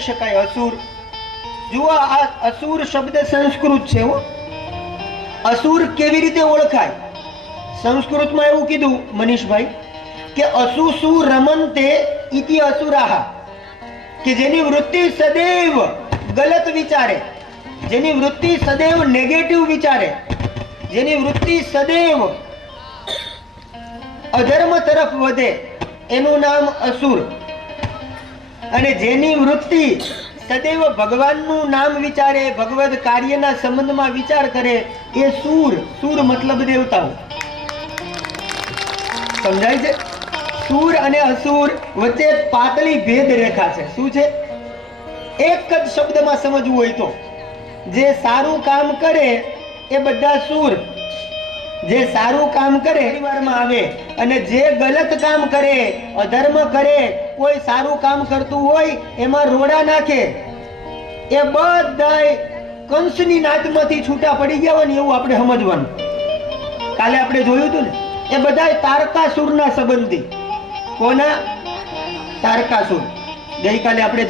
શકાય અસુર. જુઓ, આ અસુર શબ્દ સંસ્કૃત છે. અસુર કેવી રીતે ઓળખાય? સંસ્કૃતમાં એવું કીધું મનીષભાઈ કે અસુસુ રમંતે ઇતિ અસુરાહ, કે જેની વૃત્તિ સદૈવ ગલત વિચારે, જેની વૃત્તિ સદૈવ નેગેટિવ વિચારે, જેની વૃત્તિ સદૈવ અધર્મ તરફ વધે, એનું નામ અસુર. અને જેની વૃત્તિ સદૈવ ભગવાનનું નામ વિચારે, ભગવદ કાર્યના સંબંધમાં વિચાર કરે, એ સૂર. સૂર મતલબ દેવતાઓ. સમજાય છે? સૂર અને અસુર વચ્ચે પાતળી ભેદ રેખા છે. શું છે? એક જ શબ્દમાં સમજવું હોય તો, જે સારું કામ કરે એ બધા સૂર, જે સારું કામ કરે પરિવારમાં આવે, અને જે ગલત કામ કરે, અધર્મ કરે, કોઈ સારું કામ કરતું હોય એમાં રોડા નાખે, એ બધાય કંસની નાતમાંથી છૂટા પડી ગયા હોય ને એવું આપણે સમજવાનું. કાલે આપણે જોયું હતું ને, એ બધાય તારકાસુરના સંબંધી. કોના? તારકાસુર. ગઈકાલે આપણે